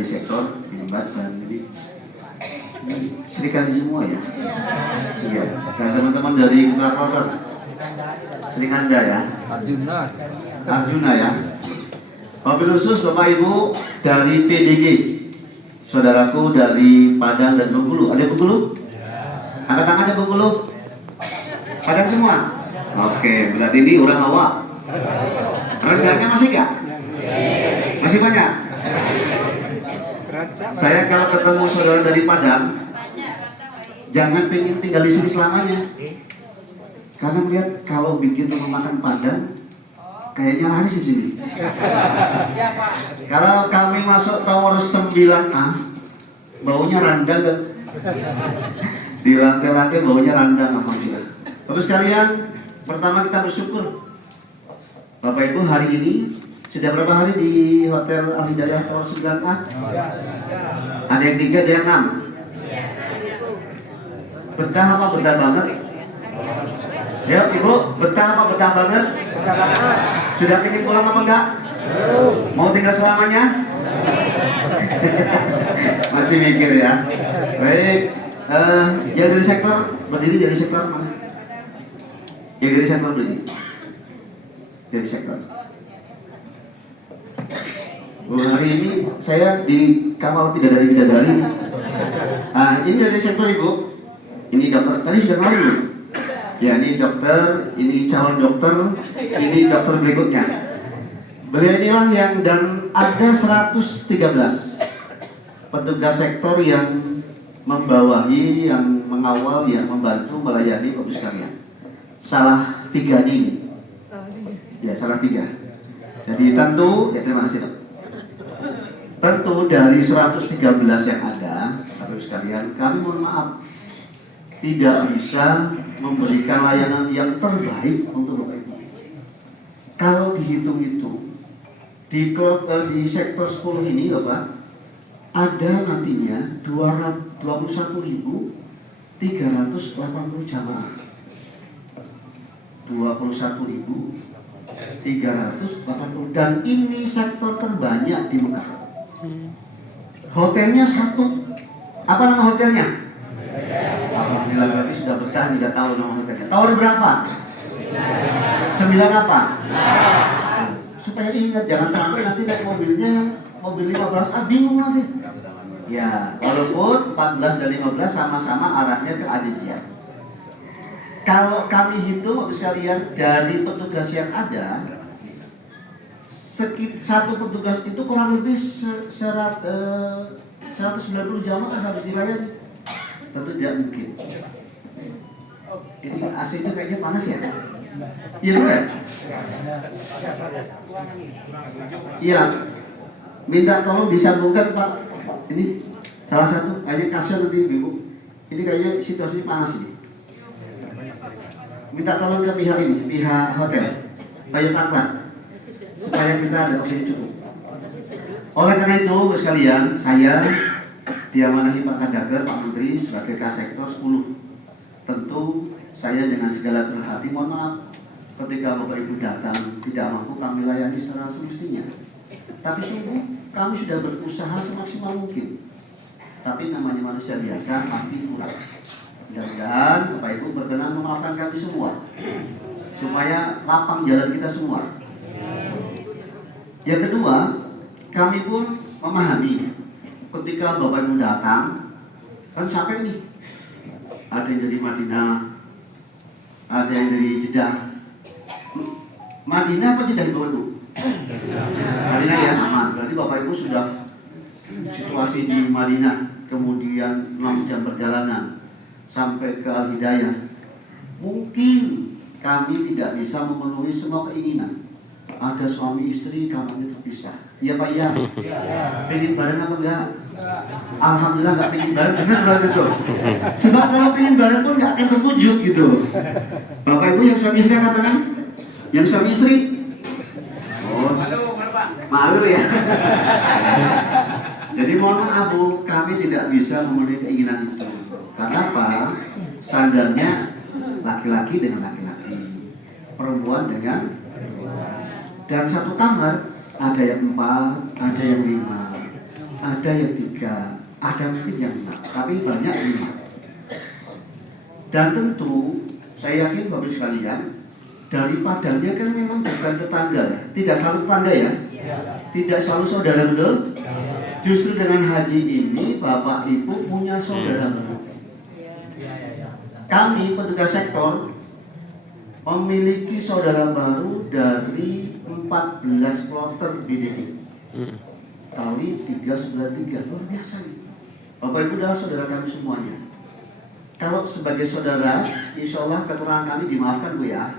dari sektor hebat dan ini Serikandi semua ya. Iya. Dan teman-teman dari Kota Serikanda ya. Arjuna ya. Mobil khusus Bapak Ibu dari PDG, saudaraku dari Padang dan Bengkulu. Ada Bengkulu? Angkat tangan, ada Bengkulu? Padang semua? Oke, berarti ini orang awak. Rendangnya masih gak? Masih banyak? Saya kalau ketemu saudara dari Padang, jangan pengen tinggal di sini selamanya. Karena melihat kalau bikin rumah makan Padang, kayaknya laris di sini. Kalau kami masuk tower 9A, baunya randang kan? Di lantai-lantai baunya randang alhamdulillah. Bapak sekalian, pertama kita bersyukur. Bapak Ibu hari ini sudah berapa hari di Hotel Al Hidayah tower 9A? Ada yang 3, ada yang 6. Betah apa betah banget? Ya Ibu, betah apa betah banget? Sudah ingin pulang apa enggak? Mau tinggal selamanya? Masih mikir ya. Baik, yang dari sektor berdiri dari sektor mana? Yang dari sektor berdiri? Dari sektor. Hari ini saya dikawal bidadari. Nah, ini dari sektor Ibu. Ini dokter, tadi sudah kenal belum? Ya, ini dokter, ini calon dokter, ini dokter berikutnya. Beliau inilah yang, dan ada 113 petugas sektor yang membawahi, yang mengawal, yang membantu melayani Bapak sekalian. Salah 3 ini. Ya, salah 3. Jadi tentu, ya terima kasih Dok. Tentu dari 113 yang ada, Bapak sekalian, kami mohon maaf tidak bisa memberikan layanan yang terbaik untuk Bapak Ibu. Kalau dihitung itu di sektor 10 ini Bapak, ada nantinya 21.380 jamaah. 21.380, dan ini sektor terbanyak di Mekah. Hotelnya 1. Apa nama hotelnya? Alhamdulillah berarti sudah betah, tidak tahu nama hotelnya. Tahun berapa? 9 apa? Supaya diingat, jangan sampai nanti naik mobilnya mobil 15A bingung nanti. Ya, walaupun 14 dan 15 sama-sama arahnya ke Aditya. Kalau kami hitung Bapak sekalian, dari petugas yang ada, satu petugas itu kurang lebih 190 jamaah harus dilayani. Tentu tidak mungkin. Ini AC-nya kayaknya panas ya? Iya bukan? Iya. Minta tolong disambungkan Pak. Ini salah satu, kayaknya kasihan nanti Ibu. Ini kayaknya situasinya panas ini. Minta tolong ke pihak ini, pihak hotel, Pak Parman, supaya kita ada oksigen cukup. Oleh karena itu, Bapak sekalian, saya diamanahi Pak Kadaker, Pak Menteri sebagai Kasektor 10. Tentu saya dengan segala berhati mohon maaf ketika Bapak Ibu datang tidak mampu kami layani secara semestinya. Tapi sungguh kami sudah berusaha semaksimal mungkin. Tapi namanya manusia biasa pasti kurang. Mudah-mudahan Bapak Ibu berkenan memaafkan kami semua supaya lapang jalan kita semua. Yang kedua, kami pun memahami ketika Bapak Ibu datang, kan sampai nih, ada yang dari Madinah, ada yang dari Jeddah. Madinah apa Jeddah Bapak Ibu? Madinah ya, aman. Berarti Bapak Ibu sudah situasi di Madinah, kemudian 6 jam perjalanan sampai ke Al Hidayah. Mungkin kami tidak bisa memenuhi semua keinginan. Ada suami istri, kamarnya terpisah. Iya Pak, iya. Pengen bareng apa enggak? Alhamdulillah enggak pengen bareng, benar berarti itu. Sebab kalau pengen bareng pun enggak akan terwujud gitu. Bapak Ibu yang suami istri angkat tangan? Yang suami istri? Oh, malu ya. Jadi mohon maaf Bu, kami tidak bisa memenuhi keinginan itu. Karena apa? Standarnya laki-laki dengan laki-laki, perempuan dengan perempuan. Dan satu kamar ada yang 4, ada yang 5, ada ada yang 3, ada mungkin yang 6, tapi banyak 5. Dan tentu saya yakin Bapak sekalian, dari Padangnya kan memang bukan tetangga ya, tidak selalu tetangga ya, tidak selalu saudara, betul? Justru dengan haji ini Bapak Ibu punya saudara baru. Kami petugas sektor memiliki saudara baru dari 14 kloter BDD kali 393, luar biasa nih. Bapak Ibu adalah saudara kami semuanya. Kalau sebagai saudara, insya Allah kekurangan kami dimaafkan Bu ya.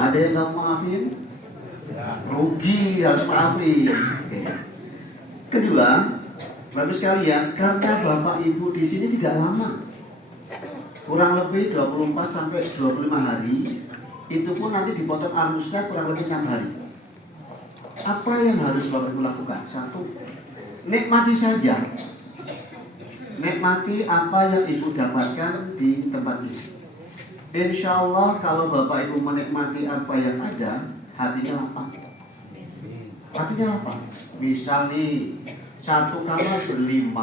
Ada yang nggak maafin? Rugi, harus maafin. Oke. Kedua, Bapak sekalian, karena Bapak Ibu di sini tidak lama, kurang lebih 24 sampai 25 hari, itu pun nanti dipotong arusnya kurang lebih 6 hari. Apa yang harus Bapak Ibu lakukan? 1, nikmati saja. Nikmati apa yang Ibu dapatkan di tempat ini. Insya Allah kalau Bapak Ibu menikmati apa yang ada, hatinya lapang. Hatinya lapang. Misal nih, 1 kamar ber-5,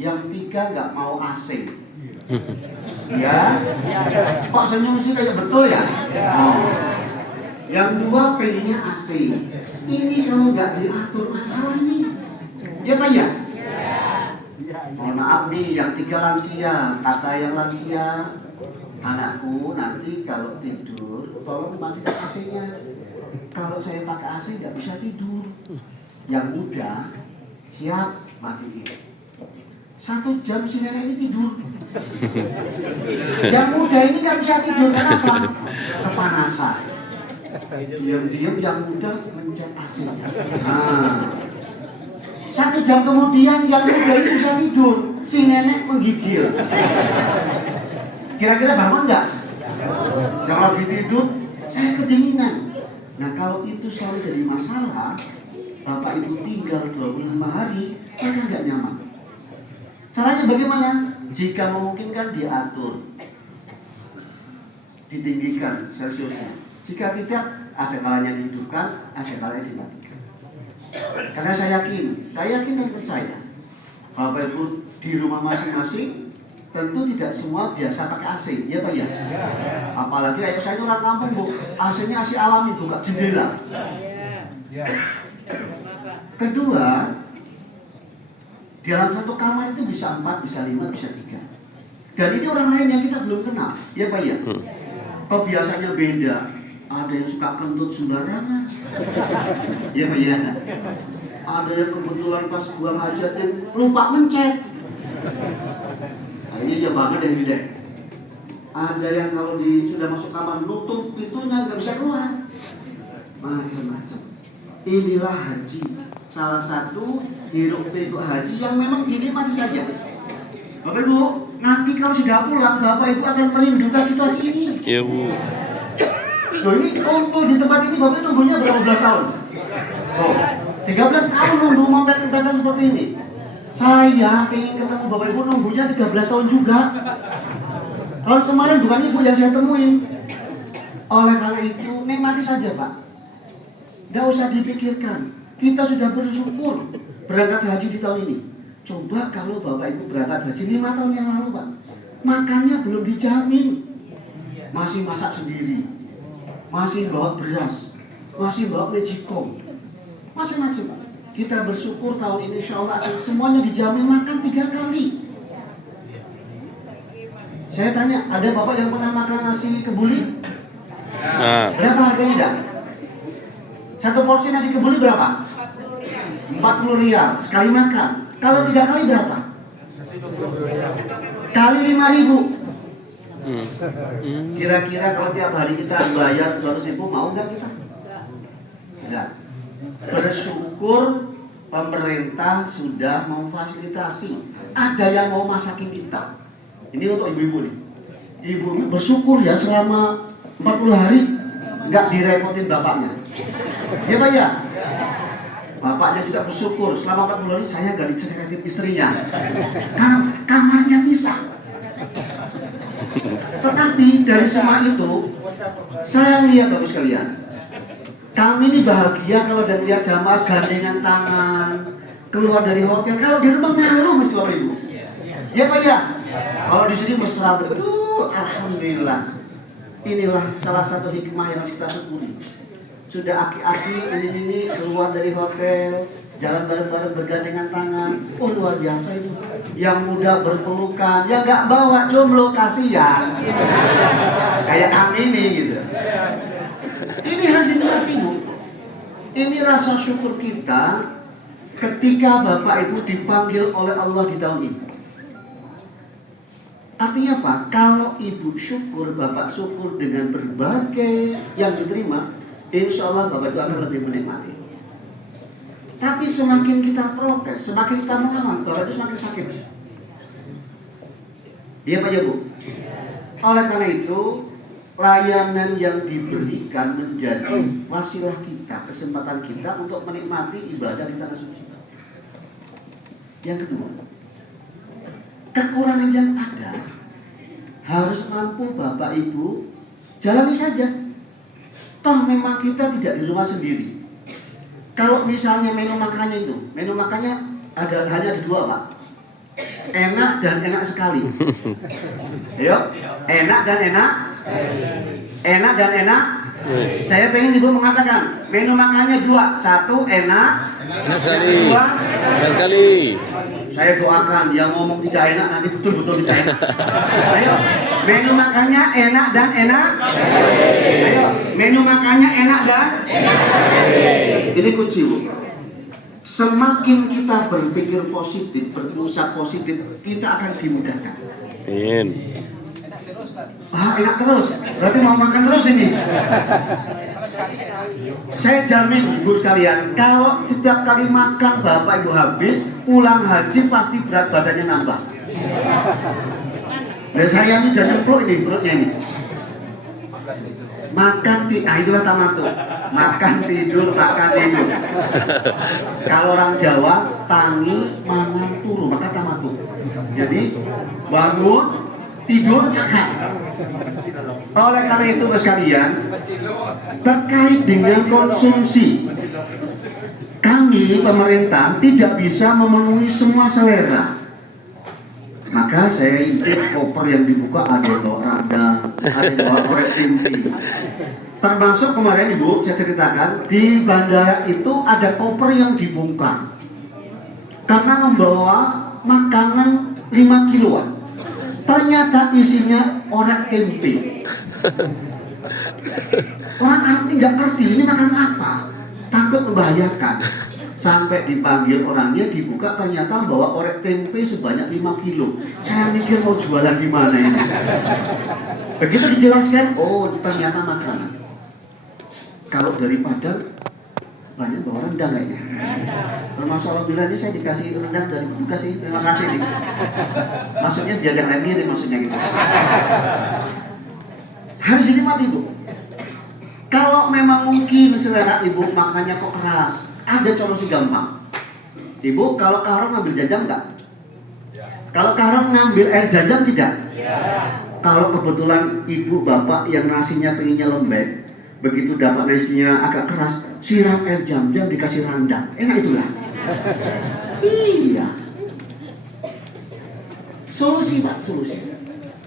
yang 3 nggak mau AC. Ya, kok senyum sih kayak betul ya? Oh. Yang 2 pengennya AC. Ini kalau nggak diatur masalah ini, ya Pak ya? Mohon maaf nih, yang 3 lansia, kata yang lansia, anakku nanti kalau tidur tolong matikan AC-nya. Kalau saya pakai AC nggak bisa tidur. Yang muda, siap matiin. 1 jam si nenek ini tidur. Yang muda ini nggak bisa tidur, kenapa? Kepanasan. Diam-diam yang muda mencet AC. Nah, 1 jam kemudian yang muda itu bisa tidur, si nenek menggigil. Kira-kira bangun nggak? Kalau lagi tidur, saya kedinginan. Nah kalau itu selalu jadi masalah, Bapak Ibu tinggal 25 hari, maka nggak nyaman. Caranya bagaimana? Jika memungkinkan diatur, ditinggikan Celsiusnya. Jika tidak, ada kalanya dihidupkan, ada kalanya dimatikan. Karena saya yakin dan percaya, Bapak Ibu di rumah masing-masing tentu tidak semua biasa pakai AC, ya Pak ya? Apalagi kayak saya itu orang kampung Bu, AC-nya AC alami, buka jendela. Kedua, di dalam 1 kamar itu bisa 4, bisa 5, bisa 3. Dan ini orang lain yang kita belum kenal, ya Pak ya? Kok biasanya beda? Ada yang suka kentut sembarangan, ya Pak ya? Ada yang kebetulan pas buang hajatnya lupa mencet. Ini ya banget deh deh. Ada yang kalau sudah masuk kamar nutup pintunya nggak bisa keluar. Macam-macam. Inilah haji. Salah satu hiruk pikuk haji yang memang dinikmati saja. Bapak Ibu, nanti kalau sudah pulang, Bapak Ibu akan merindukan situasi ini. Iya Bu. Loh ini kumpul di tempat ini, Bapak nunggunya berapa belas tahun? Oh, 13 tahun nunggu mempet-mempetan seperti ini. Saya ingin ketemu Bapak Ibu nunggunya 13 tahun juga. Tahun kemarin bukan Ibu yang saya temuin. Oleh karena itu, nikmati saja Pak. Tidak usah dipikirkan. Kita sudah bersyukur berangkat haji di tahun ini. Coba kalau Bapak Ibu berangkat haji 5 tahun yang lalu Pak, makannya belum dijamin. Masih masak sendiri, masih bawa beras, masih bawa magicom, macam-macam Pak. Kita bersyukur tahun ini insya Allah akan semuanya dijamin makan 3 kali. Saya tanya, ada Bapak yang pernah makan nasi kebuli? Berapa harganya dah? 1 porsi nasi kebuli berapa? 40 rial sekali makan. Kalau 3 kali berapa? Kali 5.000. Kira-kira kalau tiap hari kita bayar 200.000, mau nggak kita? Tidak. Bersyukur pemerintah sudah memfasilitasi. Ada yang mau masakin kita. Ini untuk ibu-ibu nih. Ibu bersyukur ya selama 40 hari nggak direpotin bapaknya. Ya Pak ya? Bapaknya juga bersyukur selama 40 hari saya nggak dicerekin istrinya. Kamarnya pisah. Tetapi dari semua itu saya lihat Bapak sekalian, kami ini bahagia kalau ada melihat jamaah gandengan tangan, keluar dari hotel, kalau di rumah malu mesti Bapak Ibu. Ya Pak ya? Kalau di sini mesra betul, alhamdulillah. Inilah salah satu hikmah yang harus kita syukuri. Sudah aki-aki ini keluar dari hotel, jalan bareng-bareng bergandengan tangan. Oh luar biasa itu. Yang muda berpelukan, ya nggak bawa jomblo, kasihan. Kayak kami ini gitu. Ini harus dinikmati Bu. Ini rasa syukur kita ketika Bapak Ibu dipanggil oleh Allah di tahun ini. Artinya apa? Kalau Ibu syukur, Bapak syukur dengan berbagai yang diterima, insya Allah Bapak Ibu akan lebih menikmati. Tapi semakin kita protes, semakin kita melawan, Bapak Ibu semakin sakit. Iya Pak ya Bu? Oleh karena itu, layanan yang diberikan menjadi wasilah kita, kesempatan kita untuk menikmati ibadah di tanah suci. Yang kedua, kekurangan yang ada harus mampu Bapak Ibu jalani saja. Toh memang kita tidak di rumah sendiri. Kalau misalnya menu makannya hanya ada dua Pak. Enak dan enak sekali. Ayo, enak dan enak. Enak dan enak. Saya pengen Ibu mengatakan menu makannya dua. Satu enak. Enak sekali. Dua Enak sekali. saya doakan yang ngomong tidak enak nanti betul-betul tidak enak. Ayo, menu makannya enak dan enak. Ayo, menu makannya enak dan enak. Ini kunci Bu. Semakin kita berpikir positif, berusaha positif, kita akan dimudahkan. Amin. Enak terus. Berarti mau makan terus ini. Saya jamin Ibu sekalian, kalau setiap kali makan Bapak Ibu habis, pulang haji pasti berat badannya nambah. Nah, saya ini udah nyemplung ini perutnya ini. Itulah tamattu. Makan tidur. Kalau orang Jawa, tangi mangan turu, maka tamattu. Jadi bangun, tidur, makan. Oleh karena itu sekalian, terkait dengan konsumsi, kami pemerintah tidak bisa memenuhi semua selera. Maka saya intip koper yang dibuka ada bawa rendang, ada bawa korek timpi. Termasuk kemarin Ibu saya ceritakan di bandara itu ada koper yang dibongkar karena membawa makanan 5 kiloan. Ternyata isinya orek tempe. Orang Arab ini nggak ngerti ini makanan apa, takut membahayakan. Sampai dipanggil orangnya, dibuka ternyata bawa orek tempe sebanyak 5 kilo. Saya mikir mau jualan di mana ini. Begitu dijelaskan, oh ternyata makanan. Kalau dari Padang banyak bawa rendang kayaknya. Termasuk alhamdulillah ini saya dikasih rendang dari petugas sih. Terima kasih nih. Maksudnya biar yang lain mirip maksudnya gitu. Harus dinikmati Bu. Kalau memang mungkin selera Ibu makannya kok keras, ada solusi gampang. Ibu kalau kahram ngambil jajam enggak? Kalau kahram ngambil air jajam tidak? Kalau kebetulan Ibu Bapak yang nasinya pengennya lembek, begitu dapat nasinya agak keras, siram air jam-jam dikasih rendang. Enak itulah. Iya. Solusi Pak, solusi.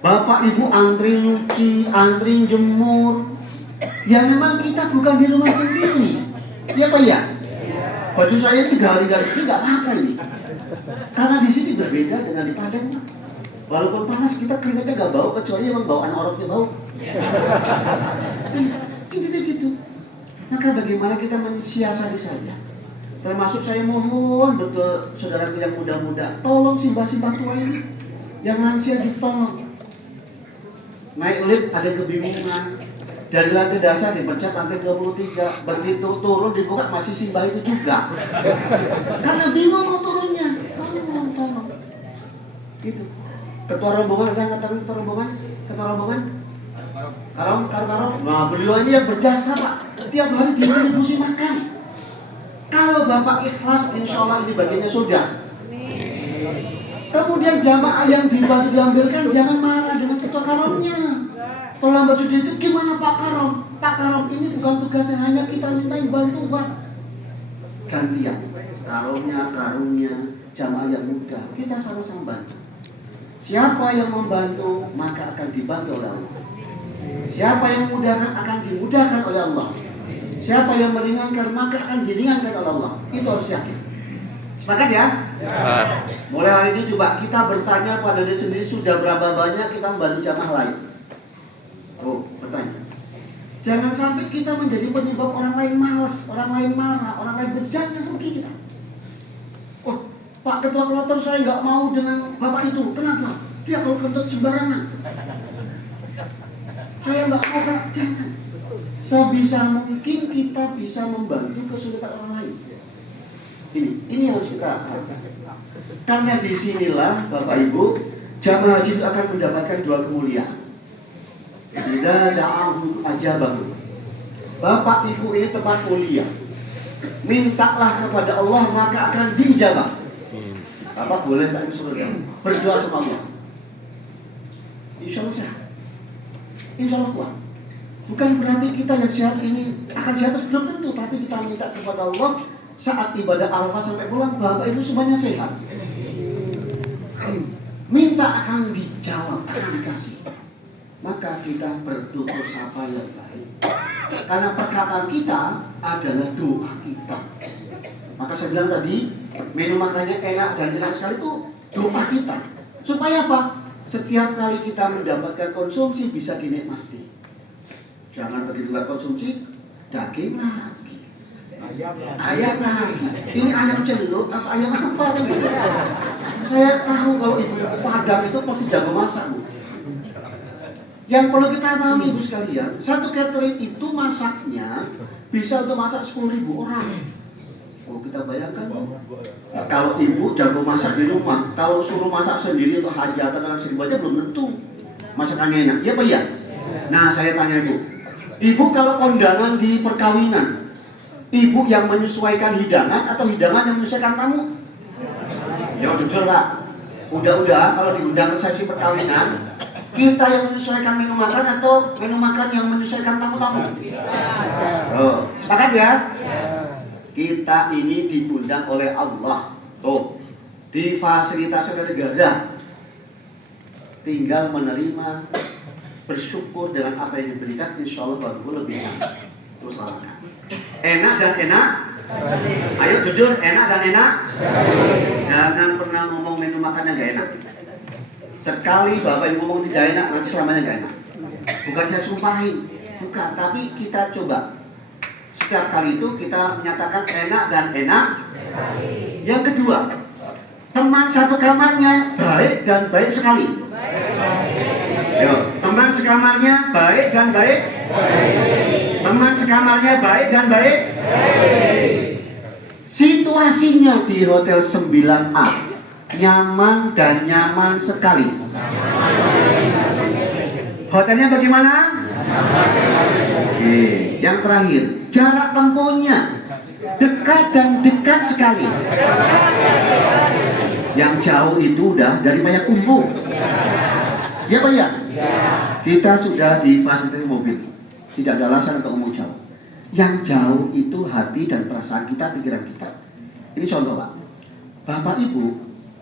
Bapak Ibu antri nyuci, antri jemur. Ya memang kita bukan di rumah sendiri. Ya Pak ya? Baju saya ini 3 hari nggak apa ini. Karena di sini berbeda dengan di Padang. Walaupun panas kita keringatnya nggak bau, kecuali emang bawaan orangnya bau. Gitu. Maka bagaimana kita mensiasati saja. Termasuk saya mohon betul saudaraku yang muda-muda, tolong simbah-simbah tua ini yang lansia ditolong. Naik lift ada kebingungan. Dari lantai dasar dipencet lantai 23, begitu turun dibuka masih simbah itu juga. Karena bingung mau turunnya. Tolong. Gitu. Ketua rombongan, saya katakan ketua rombongan. Karo. Nah, beliau ini yang berjasa Pak. Tiap hari distribusi makan. Kalau Bapak ikhlas, insya Allah ini bagiannya surga. Kemudian jamaah yang diambilkan jangan marah dengan ketua karomnya. Tolong baju dia itu gimana Pak Karom? Pak Karom ini bukan tugasnya, hanya kita mintain bantuan. Gantian. karunia jamaah yang muda, kita sama-sama bantu. Siapa yang membantu maka akan dibantu oleh Allah. Siapa yang memudahkan akan dimudahkan oleh Allah. Siapa yang meringankan maka akan diringankan oleh Allah. Itu harus yakin. Sepakat ya? Mulai hari ini coba kita bertanya pada diri sendiri, sudah berapa banyak kita membantu jamaah lain? Oh, bertanya. Jangan sampai kita menjadi penyebab orang lain malas, orang lain marah, orang lain berjanji rugi kita. Oh, Pak Ketua Kloter saya nggak mau dengan Bapak itu. Kenapa? Dia kalau kentut sembarangan. Saya nggak mau, Pak. Jangan. Sebisa mungkin kita bisa membantu kesulitan orang lain. Ini harus kita harapkan. Karena disinilah Bapak Ibu, jamaah haji itu akan mendapatkan dua kemuliaan. Idza da'ahu ajabahu. Bapak Ibu ini tempat mulia. Mintalah kepada Allah maka akan diijabah. Bapak boleh tak surga? Berdoa sama Allah. Insya Allah sehat. Insya Allah kuat. Bukan berarti kita yang sehat ini akan sehat belum tentu, tapi kita minta kepada Allah saat ibadah Arafah sampai pulang, Bapak Ibu semuanya sehat. Minta akan dijawab, akan dikasih. Maka kita bertutur sapa yang baik. Karena perkataan kita adalah doa kita. Maka saya bilang tadi, menu makannya enak dan enak sekali itu doa kita. Supaya apa? Setiap kali kita mendapatkan konsumsi bisa dinikmati. Jangan begitu konsumsi daging lagi, ayam lagi. Ini ayam celuk atau ayam apa? Saya tahu kalau ibu Padang itu pasti jago masak, Bu. Yang perlu kita pahami, Ibu sekalian, satu catering itu masaknya bisa untuk masak 10.000 orang. Oh, kita bayangkan, nah, kalau ibu jago masak di rumah, kalau suruh masak sendiri untuk hajatan dengan 1.000 aja belum tentu masakannya enak. Iya Pak ya? Nah, saya tanya Ibu kalau kondangan di perkawinan, ibu yang menyesuaikan hidangan atau hidangan yang menyesuaikan tamu? Ya jujur Pak, udah kalau diundang resepsi perkawinan, kita yang menyesuaikan menu makan atau menu makan yang menyesuaikan tamu-tamu? Oh, sepakat ya? Kita ini diundang oleh Allah. Tuh, difasilitasi oleh negara. Tinggal menerima, bersyukur dengan apa yang diberikan, insya Allah baru lebih enak. Terus lakukan. Enak dan enak. Ayo jujur, enak dan enak. Jangan pernah ngomong menu makan yang gak enak. Sekali Bapak Ibu ngomong tidak enak, nanti selamanya gak enak. Bukan saya sumpahin, bukan. Tapi kita coba. Setiap kali itu kita menyatakan enak dan enak. Yang kedua, teman satu kamarnya baik dan baik sekali. Yo, teman sekamarnya baik dan baik. Teman sekamarnya baik dan baik. Situasinya di Hotel 9A nyaman dan nyaman sekali. Hotelnya bagaimana? Yang terakhir, jarak tempuhnya dekat dan dekat sekali. Yang jauh itu udah dari Payakumbuh. Ya Pak ya? Kita sudah difasilitasi mobil. Tidak ada alasan untuk ngomong jauh. Yang jauh itu hati dan perasaan kita, pikiran kita. Ini contoh Pak. Bapak Ibu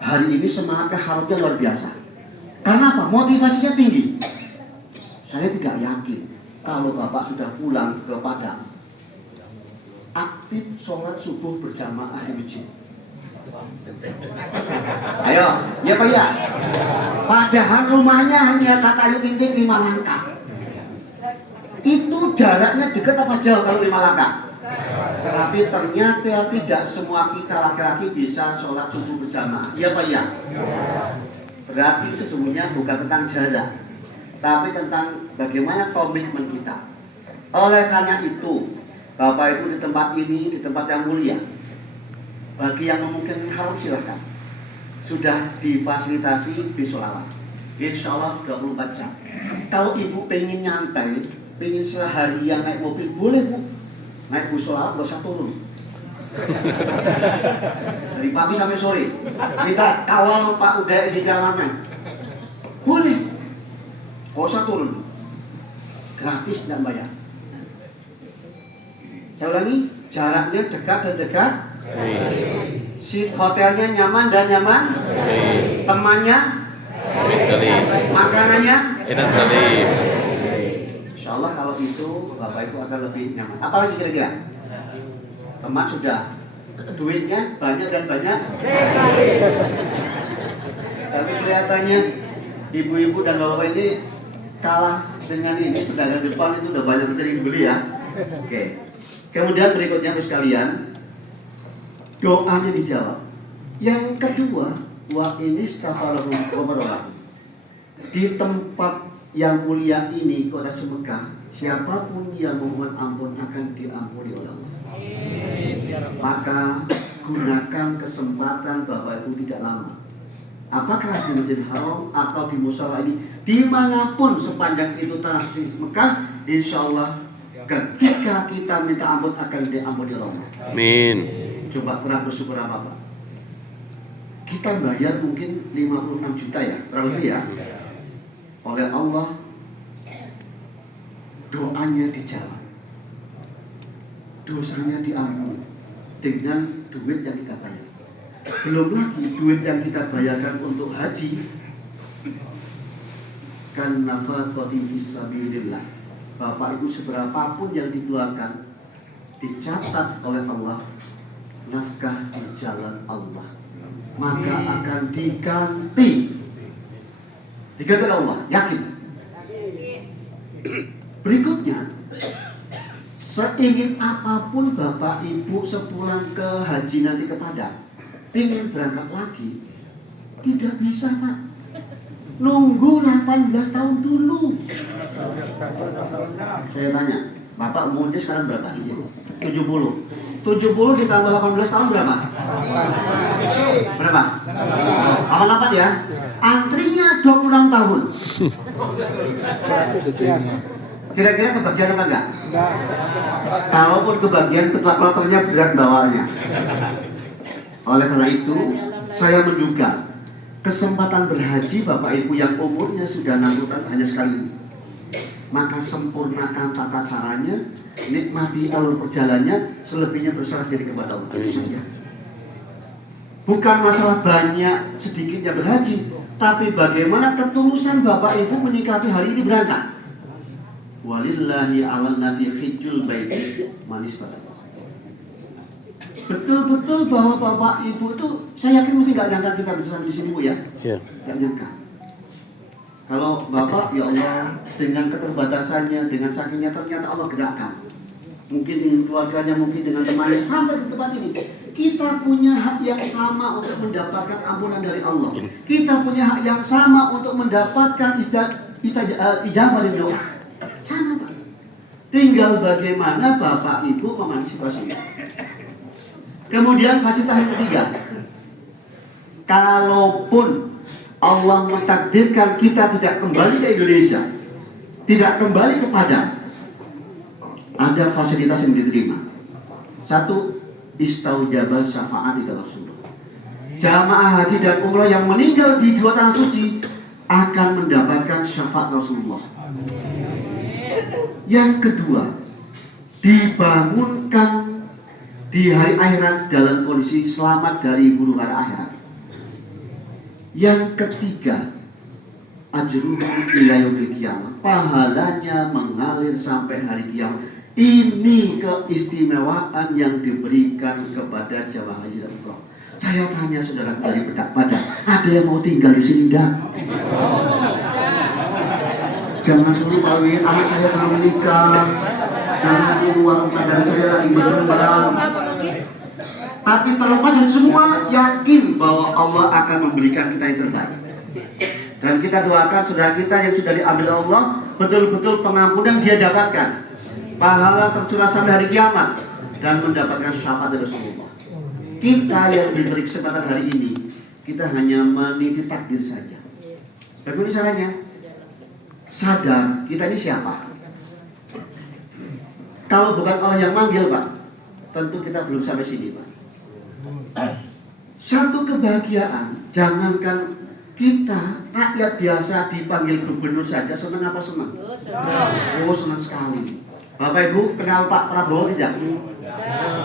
hari ini semangat harapnya luar biasa. Karena apa? Motivasinya tinggi. Saya tidak yakin kalau Bapak sudah pulang ke Padang aktif sholat subuh berjamaah di masjid. Ayo, ya Pak ya. Padahal rumahnya hanya kata Ayu Ting Ting 5 langkah. Itu jaraknya dekat apa jauh kalau 5 langkah? Tapi ternyata tidak semua kita laki-laki bisa sholat subuh berjamaah. Iya Pak ya. Berarti sesungguhnya bukan tentang jarak, tapi tentang bagaimana komitmen kita. Oleh karena itu, Bapak Ibu di tempat ini, di tempat yang mulia, bagi yang memungkinkan harus silahkan. Sudah difasilitasi bisolawat. Insya Allah 24 jam. Kalau Ibu pengen nyantai, pengen seharian naik mobil, boleh Bu. Naik bisolawat gak usah turun. Dari pagi sampai sore. Kita kawal Pak Uday di jalanan. Boleh. Gak usah turun. Gratis dan bayar. Saya ulangi, jaraknya dekat dan dekat Si hotelnya nyaman dan nyaman. Temannya, Amin sekali. makanannya. Enak sekali. Insya Allah kalau itu Bapak Ibu akan lebih nyaman. Apalagi kira-kira? Teman sudah. Duitnya banyak dan banyak. Tapi kelihatannya ibu-ibu dan bapak ini kalah dengan ini pedagang depan itu udah banyak menjadi dibeli ya. Oke. Kemudian berikutnya Ibu sekalian, doanya dijawab. Yang kedua, wa ini stafarahum wa di tempat yang mulia ini kota Mekah, siapapun yang memohon ampun akan diampuni oleh Allah. Maka gunakan kesempatan Bapak Ibu tidak lama. Apakah di Masjidil Haram atau di mushola ini, dimanapun sepanjang itu tanah suci Mekah, insya Allah ketika kita minta ampun akan diampuni oleh Allah. Amin. Coba kurang bersyukur apa Pak? Kita bayar mungkin 56 juta ya, kurang lebih ya. Oleh Allah, doanya dijawab, dosanya diampuni dengan duit yang kita bayar. Belum lagi duit yang kita bayarkan untuk haji, kan nafaqatin fisabilillah. Bapak Ibu seberapapun yang dikeluarkan dicatat oleh Allah nafkah di jalan Allah, maka akan diganti oleh Allah, yakin. Berikutnya, seingin apapun Bapak Ibu sepulang ke haji nanti ke Padang, ingin berangkat lagi, tidak bisa Pak. Nunggu 18 tahun dulu. Saya tanya, Bapak umurnya sekarang berapa? 70. 70 ditambah 18 tahun berapa? Berapa? 88 ya? Antrinya 26 tahun. Kira-kira kebagian apa enggak? Kalaupun kebagian, ketua kloternya berat bawanya. Oleh karena itu, saya menduga kesempatan berhaji Bapak Ibu yang umurnya sudah 6 tahun hanya sekali ini. Maka sempurnakan tata caranya, nikmati alur perjalanannya, selebihnya berserah diri kepada Allah. Itu saja. Bukan masalah banyak sedikitnya berhaji, tapi bagaimana ketulusan Bapak Ibu menyikapi hari ini berangkat. Walillahi 'alan nasi hijjul baiti man istata'. Betul-betul bahwa Bapak Ibu itu, saya yakin mesti nggak nyangka kita bicara di sini Bu ya. Nggak nyangka. Kalau Bapak, ya Allah, dengan keterbatasannya, dengan sakitnya ternyata Allah gerakkan. Mungkin dengan keluarganya, mungkin dengan temannya, sampai ke tempat ini. Kita punya hak yang sama untuk mendapatkan ampunan dari Allah. Kita punya hak yang sama untuk mendapatkan ijabah dari doa. Sama Pak. Tinggal bagaimana Bapak Ibu memanfaatkan. Kemudian fasilitas yang ketiga, kalaupun Allah mentakdirkan kita tidak kembali ke Indonesia, tidak kembali ke Padang, ada fasilitas yang diterima. Satu, istaujabah syafaat di Rasulullah. Jamaah haji dan umrah yang meninggal di dua tanah suci akan mendapatkan syafaat Rasulullah. Yang kedua, dibangunkan di hari akhirat dalam kondisi selamat dari huru hara akhirat. Yang ketiga, ajruhu ila yaumil qiyamah, pahalanya mengalir sampai hari kiamat. Ini keistimewaan yang diberikan kepada jamaah haji dan umrah. Saya tanya saudara dari Padang, ada yang mau tinggal di sini enggak? Jangan dulu Pak Win, anak saya belum menikah. Jangan dulu warung padang saya lagi berkembang. Tapi terlepas dari semua, yakin bahwa Allah akan memberikan kita yang terbaik. Dan kita doakan saudara kita yang sudah diambil Allah, betul-betul pengampunan dia dapatkan, pahala tercurah sampai hari kiamat, dan mendapatkan syafaat dari Rasulullah. Kita yang diberi kesempatan hari ini, kita hanya meniti takdir saja. Bagaimana caranya? Sadar kita ini siapa. Kalau bukan Allah yang manggil Pak, tentu kita belum sampai sini Pak. Satu kebahagiaan, jangankan kita rakyat biasa dipanggil gubernur saja senang apa senang? Oh senang sekali. Bapak Ibu kenal Pak Prabowo tidak?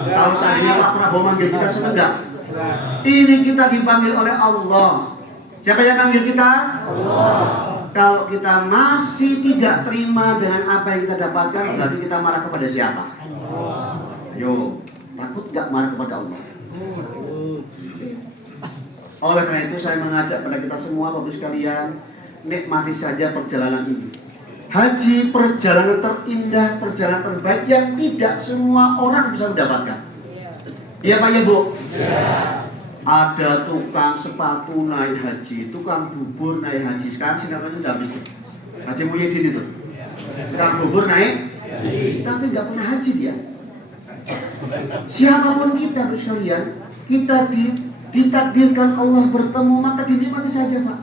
Kalau seandainya Pak Prabowo manggil kita senang nggak? Ini kita dipanggil oleh Allah. Siapa yang panggil kita? Allah. Kalau kita masih tidak terima dengan apa yang kita dapatkan, berarti kita marah kepada siapa? Yo, takut nggak marah kepada Allah? Oleh karena itu saya mengajak pada kita semua Bapak sekalian, nikmati saja perjalanan ini. Haji perjalanan terindah, perjalanan terbaik yang tidak semua orang bisa mendapatkan. Iya Pak ya Bu? Ada tukang sepatu naik haji, tukang bubur naik haji. Sekarang sinetronnya sudah habis. Haji Muhyiddin itu. Tukang bubur naik, tapi nggak pernah haji dia. Siapapun kita Bapak sekalian, kita ditakdirkan Allah bertemu, maka dinikmati saja Pak.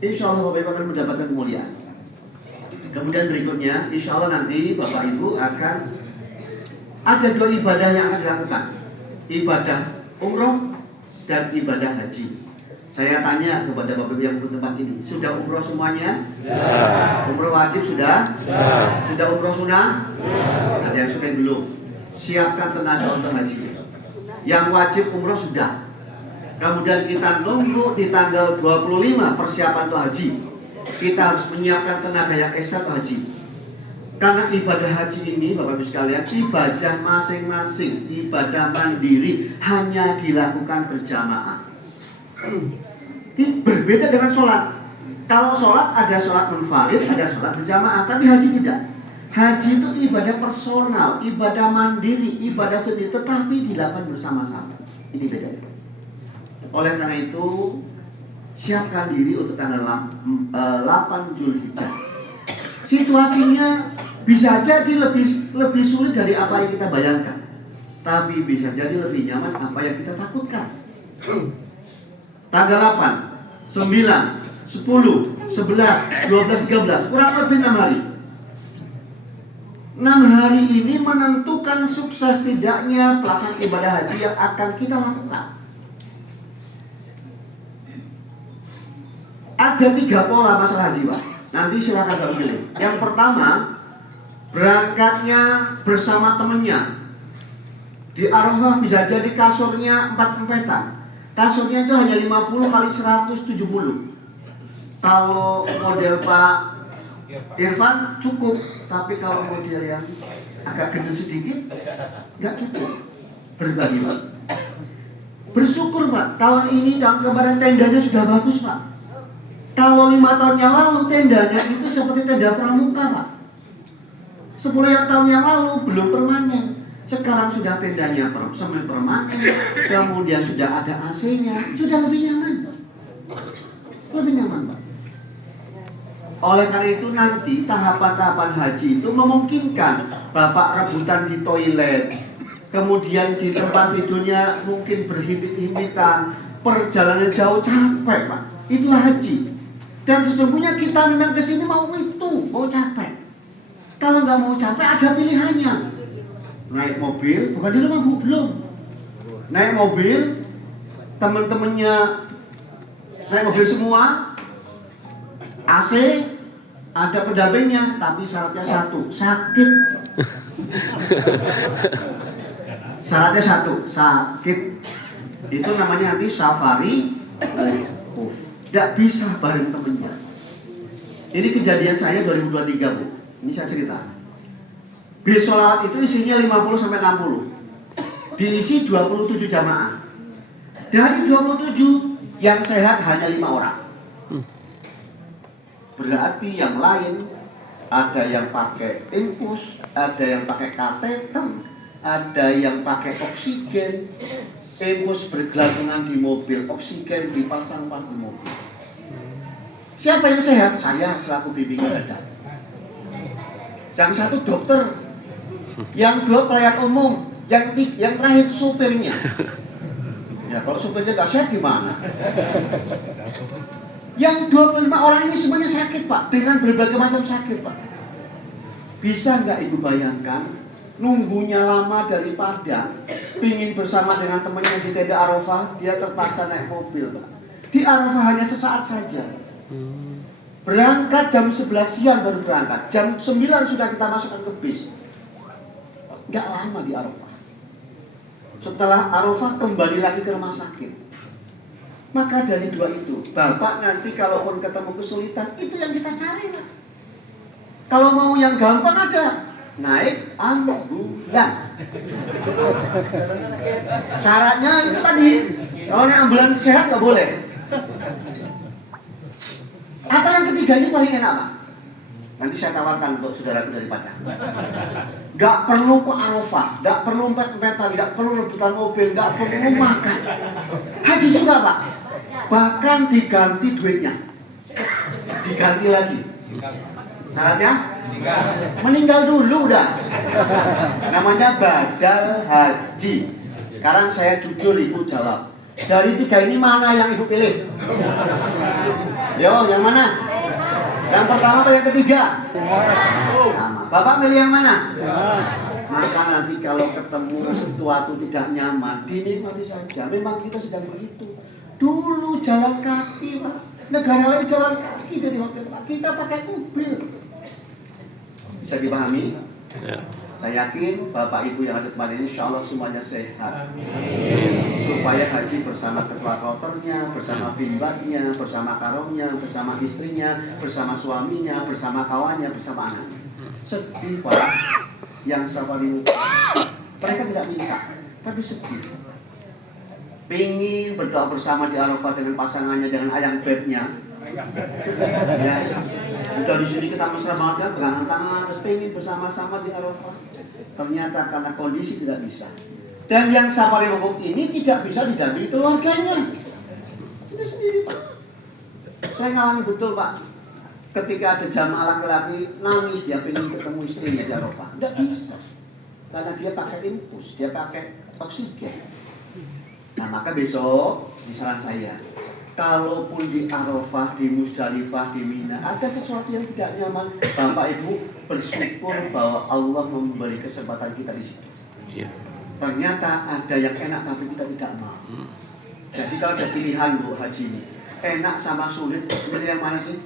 Insya Allah Bapak Ibu akan mendapatkan kemuliaan. Kemudian berikutnya, insya Allah nanti Bapak Ibu akan ada 2 ibadah yang akan dilakukan. Ibadah umroh dan ibadah haji. Saya tanya kepada Bapak Ibu yang bertempat ini, sudah umroh semuanya? Ya. Umroh wajib sudah? Ya. Sudah umroh sunnah? Ya. Ada yang sudah belum? Siapkan tenaga untuk haji. Yang wajib umroh sudah. Kemudian kita nunggu di tanggal 25 persiapan untuk haji. Kita harus menyiapkan tenaga yang ekstra untuk haji. Karena ibadah haji ini Bapak Ibu sekalian, ibadah masing-masing, ibadah mandiri, hanya dilakukan berjamaah. Berbeda dengan sholat. Kalau sholat ada sholat munfarid, ada sholat berjamaah, tapi haji tidak. Haji itu ibadah personal, ibadah mandiri, ibadah sendiri, tetapi dilakukan bersama-sama. Ini beda. Oleh karena itu, siapkan diri untuk tanggal 8 Zulhijjah. Situasinya bisa jadi lebih sulit dari apa yang kita bayangkan, tapi bisa jadi lebih nyaman apa yang kita takutkan. Tanggal 8, 9, 10, 11, 12, 13, kurang lebih 6 hari. 6 hari ini menentukan sukses tidaknya pelaksanaan ibadah haji yang akan kita lakukan. Ada 3 pola masalah haji Pak. Nanti silakan Bapak pilih. Yang pertama, berangkatnya bersama temennya. Di Arafah bisa jadi kasurnya 4 empetan. Kasurnya itu hanya 50 kali 170. Kalau model Pak Irfan cukup, tapi kalau model yang agak gendut sedikit nggak cukup. Berbagi Pak. Bersyukur Pak, tahun ini tahun kemarin tendanya sudah bagus Pak. Kalau 5 tahun yang lalu tendanya itu seperti tenda pramuka Pak. 10 tahun yang lalu belum permanen. Sekarang sudah tendanya semi permanen, kemudian sudah ada AC-nya, sudah lebih nyaman Pak. Lebih nyaman Pak. Oleh karena itu nanti tahapan-tahapan haji itu memungkinkan Bapak rebutan di toilet, kemudian di tempat tidurnya mungkin berhimpit-himpitan, perjalanan jauh capek Pak. Itulah haji. Dan sesungguhnya kita memang kesini mau capek. Kalau nggak mau capek ada pilihannya. Naik mobil, bukan di rumah Bu, belum. Naik mobil, teman-temannya naik mobil semua, AC, ada pendampingnya, tapi syaratnya satu, sakit. Syaratnya satu, sakit. Itu namanya nanti safari. Tidak bisa bareng temennya. Ini kejadian saya 2023 Bu. Ini saya cerita. Bis sholawat itu isinya 50-60. Diisi 27 jamaah. Dari 27 yang sehat hanya 5 orang. Berarti yang lain ada yang pakai infus, ada yang pakai kateter, ada yang pakai oksigen. Infus bergelantungan di mobil, oksigen dipasang di mobil. Siapa yang sehat? Saya selaku bimbingan ada. Yang satu dokter, yang 2 pelayan umum, yang terakhir supirnya. Ya kalau supirnya nggak sehat gimana? Yang 25 orang ini semuanya sakit Pak, dengan berbagai macam sakit Pak. Bisa nggak Ibu bayangkan? Nunggunya lama daripada ingin bersama dengan temannya di tenda Arafah, dia terpaksa naik mobil Pak. Di Arafah hanya sesaat saja. Berangkat jam 11 siang baru berangkat, jam 9 sudah kita masukkan ke bis. nggak lama di Arafah. Setelah Arafah kembali lagi ke rumah sakit. Maka dari dua itu, Bapak nanti kalaupun ketemu kesulitan, itu yang kita cari. Kalau mau yang gampang ada, naik ambulan. Syaratnya itu tadi, kalau naik ambulan sehat nggak boleh. Atau yang ketiga ini paling enak, Pak. Nanti saya tawarkan untuk saudaraku dari Padang. Gak perlu ke Arafah, gak perlu empet-empetan, gak perlu rebutan mobil, gak perlu makan. Haji juga, Pak. Bahkan diganti duitnya. Diganti lagi. Syaratnya? Meninggal dulu udah. Namanya badal haji. Sekarang saya jujur Ibu jawab. Dari tiga ini mana yang Ibu pilih? Yo, yang mana? Yang pertama atau yang ketiga? Sama. Bapak milih yang mana? Maka nanti kalau ketemu sesuatu tidak nyaman, dinikmati saja. Memang kita sedang begitu. Dulu jalan kaki, Pak. Negara lain jalan kaki dari hotel, Pak. Kita pakai mobil. Bisa dipahami? Ya. Saya yakin Bapak Ibu yang ada tempat ini insya Allah semuanya sehat. Supaya haji bersama ketua kloternya, bersama bimbangnya, bersama karomnya, bersama istrinya, bersama suaminya, bersama kawannya, bersama anaknya. Sedih Pak, yang paling mereka tidak minta, tapi sedih. Pengen berdoa bersama di Arafah dengan pasangannya, dengan ayang bebnya. Ya, udah di sini kita mesra banget kan, pegangan tangan, terus pengen bersama-sama di Arafah. Ternyata karena kondisi tidak bisa. Dan yang safari wukuf ini tidak bisa didampingi keluarganya. Kita sendiri, Pak. Saya ngalami betul, Pak. Ketika ada jamaah laki-laki nangis dia pengen ketemu istrinya di Arafah, tidak bisa. Karena dia pakai infus, dia pakai oksigen. Nah, maka besok misalnya saya, kalaupun di Arafah, di Musdalifah, di Mina ada sesuatu yang tidak nyaman, Bapak Ibu bersyukur bahwa Allah memberi kesempatan kita di situ. Iya. Ternyata ada yang enak tapi kita tidak mau. Jadi kalau ada pilihan Bu haji ini, enak sama sulit, pilih yang mana sih?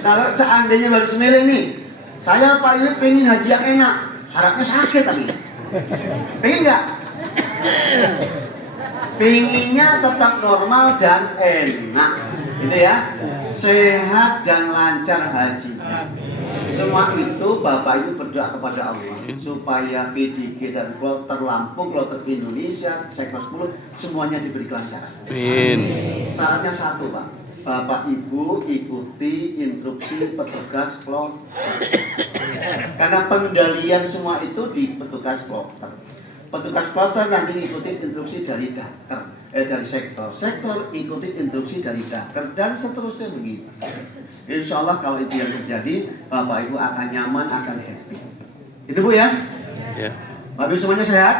Kalau seandainya harus milih nih, saya Pak Yud pengen haji yang enak, syaratnya sakit tapi. Pengen nggak? Pengennya tetap normal dan enak, gitu ya, sehat dan lancar haji. Semua itu Bapak Ibu berdoa kepada Allah supaya PDG dan Kloter Lampung, Kloter Indonesia, Sektor 10 semuanya diberi kelancaran. Amin. Syaratnya satu Pak, Bapak Ibu ikuti instruksi petugas Kloter. Karena pengendalian semua itu di petugas Kloter. Petugas kloter nanti ikuti instruksi dari dari sektor ikuti instruksi dari daker, dan seterusnya begitu. Insya Allah kalau itu yang terjadi, Bapak Ibu akan nyaman, akan happy. Itu Bu ya? Ya. Bapak Ibu semuanya sehat?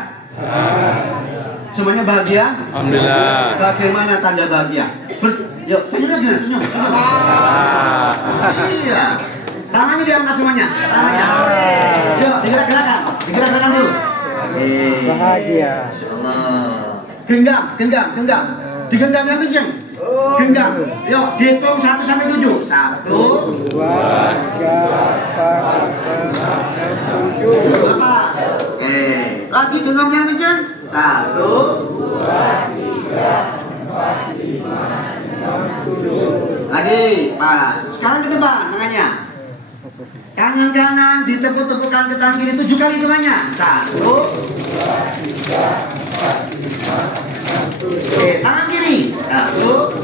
Semuanya bahagia? Alhamdulillah. Bagaimana tanda bahagia? Yuk, senyum aja, senyum. Iya. Tangannya diangkat semuanya. Tangannya. Yuk, digerak-gerakan dulu. Bahagia. Allah. Genggam. Digenggam yang kenceng. Genggam. Yuk, dihitung 1 sampai 7. 1, 2, 3, 4, 5, 6, 7. Lepas. Lagi genggam yang kenceng. 1, 2, 3, 4, 5, 6, 7. Lagi, pas. Sekarang ke depan tangannya. Tangan kanan ditepuk-tepukkan ke tangan kiri 7 kali hitungannya. 1, 2, 3, 4, 5, 6, 7. Tangan kiri. 1, 2,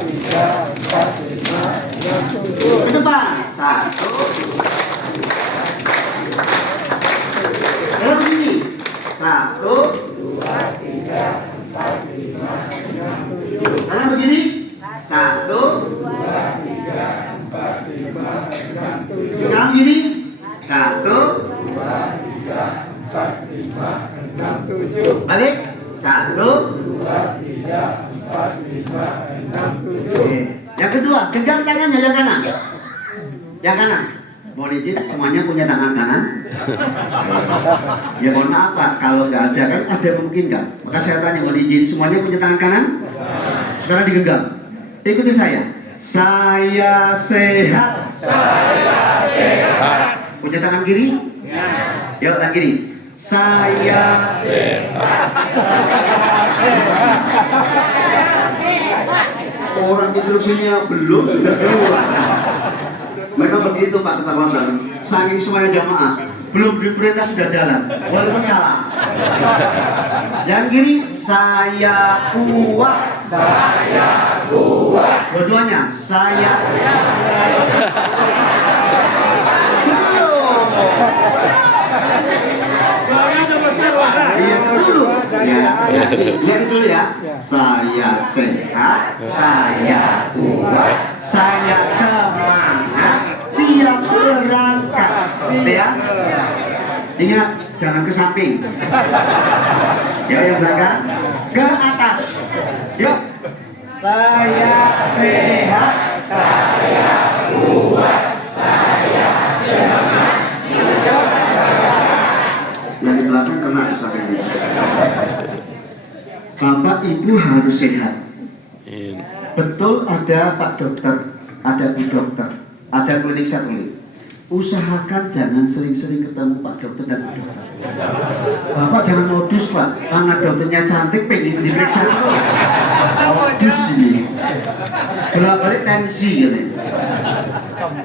3, 4, 5, 6, 7. Ke depan. 1. Dalam begini. 1, 2, 3, 4, 5, 6, 7. Dalam begini. 1, 2, 3, 4, 5, 6, 7. Sekarang gini. 1, 2, 3, 4, 5, 6, 7. Balik. 1, 2, 3, 4, 5, 6, 7. Yang kedua, genggam tangannya yang kanan. Yang kanan. Mohon izin, semuanya punya tangan kanan. Ya mohon maaf Pak, kalau nggak ada kan ada mungkin nggak. Maka saya tanya, mohon izin, semuanya punya tangan kanan. Sekarang digenggam. Ikuti saya. Saya sehat. Punya tangan kiri? Yuk, tangan kiri. Saya orang instruksinya belum sudah keluar. Mereka begitu Pak Ketua Pasar. Saking semuanya jamaah, belum diperintah sudah jalan, walaupun salah. Yang kiri, saya kuat. Saya kuat. Dua-duanya, saya. Lihat dulu, lihat dulu ya. Saya sehat, saya kuat, saya semangat, siap berangkat. Ya, ingat jangan ke samping. Ya, yang belakang ke atas. Yuk, saya sehat, saya kuat, saya semangat. Yang di belakang kena ke samping. Bapak Ibu harus sehat. Betul ada Pak Dokter, ada Bu Dokter, ada klinik satelit. Usahakan jangan sering-sering ketemu Pak Dokter dan Bu Dokter. Bapak jangan modus Pak, tangan dokternya cantik pengen diperiksa. Modus ini. Bolak-balik tensi gitu.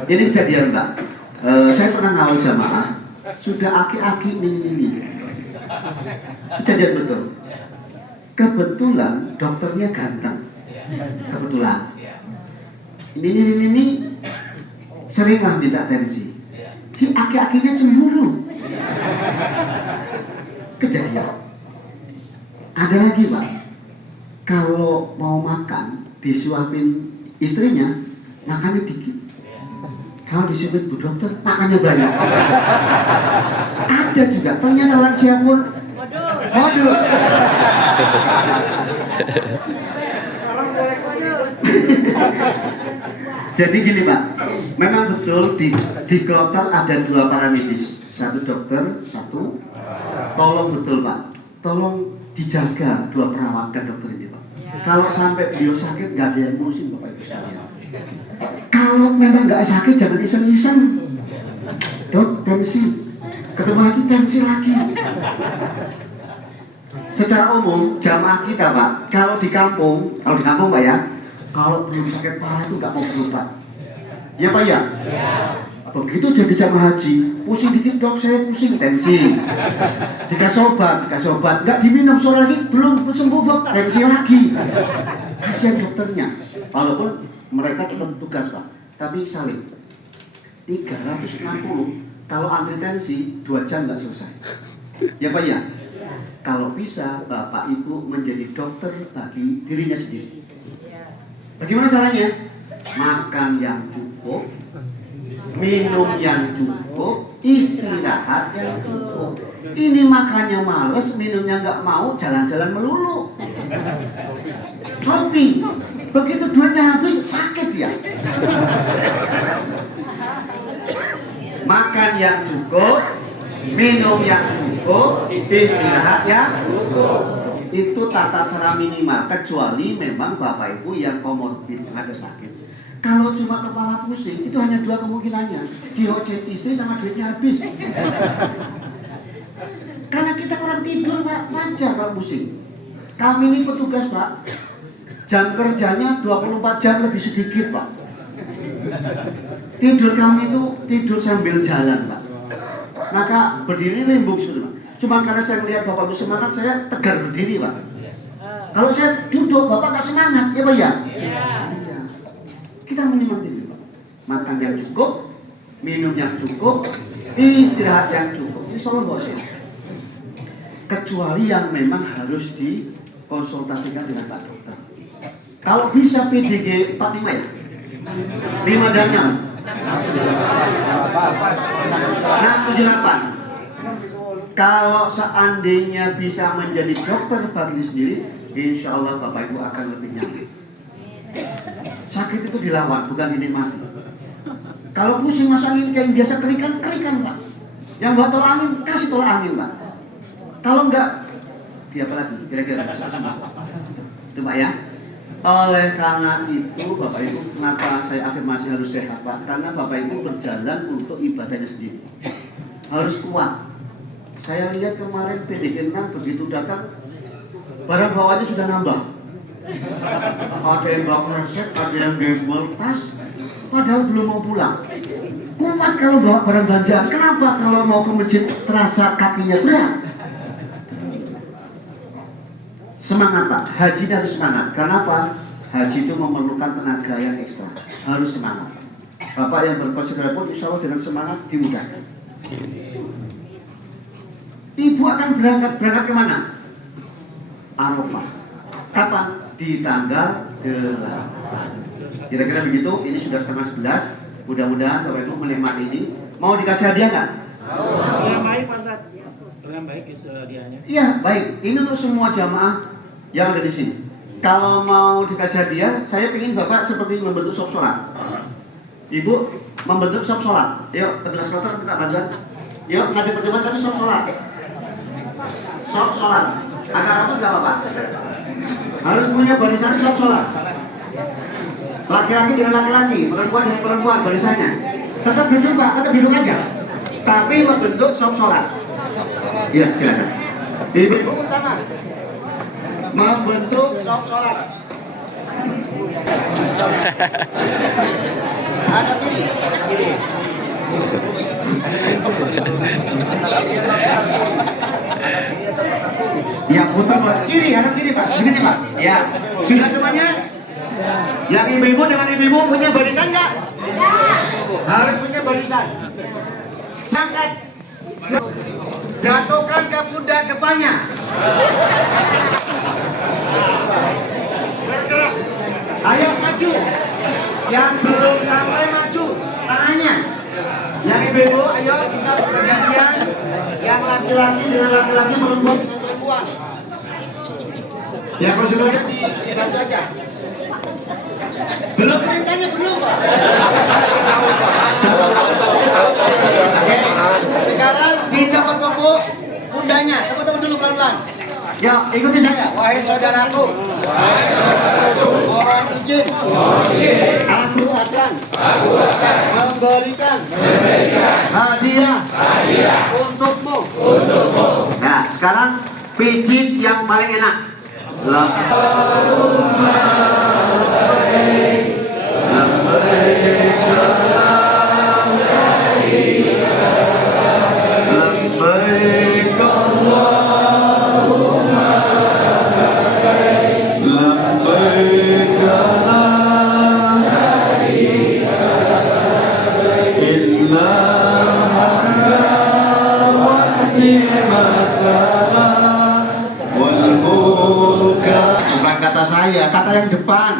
Ini kejadian Pak. Saya pernah ngawal jamaah, sudah aki-aki ini. Kejadian betul. Kebetulan dokternya ganteng. Kebetulan. Ini sering lah minta tensi. Si aki-akinya cemburu. Kejadian. Ada lagi Pak. Kalau mau makan disuapin istrinya, makannya dikit. Kalau disuapin Bu Dokter, makannya banyak. Ada juga. Ternyata lansia pun. Waduh. Jadi gini Pak, memang betul di kloter ada 2 paramedis, 1 dokter, 1. Tolong betul Pak, tolong dijaga 2 perawat dan dokter ini Pak. Kalau sampai beliau sakit nggak ada yang ngurusin Bapak Ibu sekalian. Kalau memang nggak sakit jangan iseng-iseng. Dok, tensi, ketemu lagi tensi lagi. Secara umum jamaah kita Pak, kalau di kampung Pak ya, kalau belum sakit parah itu nggak mau berobat. Ya Pak ya? Begitu jadi jamaah haji, pusing dikit dok, saya pusing tensi. Dikasih obat, nggak diminum sore lagi, belum sembuh dok, tensi lagi. Kasihan dokternya, walaupun mereka tetap tugas Pak, tapi saling 360, kalau antri tensi 2 jam nggak selesai. Ya Pak ya? Kalau bisa Bapak Ibu menjadi dokter bagi dirinya sendiri. Bagaimana caranya? Makan yang cukup, minum yang cukup, istirahat yang cukup. Ini makannya males, minumnya nggak mau, jalan-jalan melulu. Shopping, begitu duitnya habis sakit ya. Makan yang cukup, minum yang cukup, istirahat yang cukup. Itu tata cara minimal, kecuali memang Bapak Ibu yang komorbid ada sakit. Kalau cuma kepala pusing, itu hanya 2 kemungkinannya, dihojek istri sama duitnya habis. Karena kita kurang tidur Pak, wajar kalau pusing. Kami ini petugas Pak, jam kerjanya 24 jam lebih sedikit Pak. Tidur kami itu tidur sambil jalan Pak. Maka berdiri limbung sudah. Cuma karena saya melihat Bapak itu semangat, saya tegar berdiri Pak. Kalau saya duduk, Bapak nggak semangat, ya Pak ya? Iya. Kita minimal ini Pak. Makan yang cukup, minum yang cukup, istirahat yang cukup. Ini soal bosnya. Kecuali yang memang harus dikonsultasikan dengan Pak Dokter. Kalau bisa PDG 45 ya? 5 dan 6. 678. Kalau seandainya bisa menjadi dokter bagi sendiri, insya Allah Bapak Ibu akan lebih nyaman. Sakit itu dilawan, bukan dinikmati. Kalau pusing masuk angin kayak biasa kerikan Pak. Yang buat tolak angin, kasih tolak angin Pak. Kalau enggak, dia apa lagi? Kira-kira itu Pak ya. Oleh karena itu, Bapak Ibu, kenapa saya afirmasi harus sehat, Pak? Karena Bapak Ibu berjalan untuk ibadahnya sendiri. Harus kuat. Saya lihat kemarin PDK 6 begitu datang, barang bawahnya sudah nambah. Ada yang bawa kresek, ada yang gembel tas, padahal belum mau pulang. Kuat kalau bawa barang belanjaan. Kenapa? Kalau mau ke masjid terasa kakinya berat. Semangat Pak, haji harus semangat. Kenapa? Haji itu memerlukan tenaga yang ekstra. Harus semangat. Bapak yang berkonsentrasi pun insya Allah dengan semangat dimudahkan. Ibu akan berangkat kemana? Arafah. Kapan? Di tanggal 8. Kira-kira begitu. Ini sudah setengah 11. Mudah-mudahan Bapak Ibu menikmati ini. Mau dikasih hadiah nggak? Yang baik Pak Ustadz. Yang baik hadiahnya. Iya, baik. Ini untuk semua jamaah yang ada di sini. Kalau mau dikasih hadiah, saya ingin Bapak seperti membentuk sop sholat. Ibu membentuk sop sholat. Yuk, petugas kloter minta bantuan. Yuk, ngadep pertemuan tapi sop sholat. Sop sholat. Agak rambut nggak apa-apa. Harus punya barisan sop sholat. Laki-laki dengan laki-laki, perempuan dengan perempuan barisannya. Tetap duduk Pak, tetap duduk aja. Tapi membentuk sop sholat. Iya, silakan. Ibu pun sama. Membentuk sop sholat. Ada kiri, ada kiri. Ya putar Pak. Kiri, hadap kiri Pak. Begini Pak. Ya. Sudah semuanya? Yang ibu-ibu dengan ibu-ibu punya barisan nggak? Harus punya barisan. Angkat. Jatuhkan ke pundak depannya. Ayo maju. Yang belum sampai maju tangannya. Yang ibu-ibu, ayo kita bergantian. Yang laki-laki dengan laki-laki melembut dengan perempuan. Ya prosedurnya dibantu aja. Belum perintahnya belum Pak. Oke. Sekarang ditepuk-tepuk pundaknya. Tepuk-tepuk dulu pelan-pelan. Ya, ikuti saya. Wahai saudaraku. Mohon izin. Aku akan memberikan hadiah untukmu. Nah, sekarang pijit yang paling enak. Bukan kata saya, kata yang depan.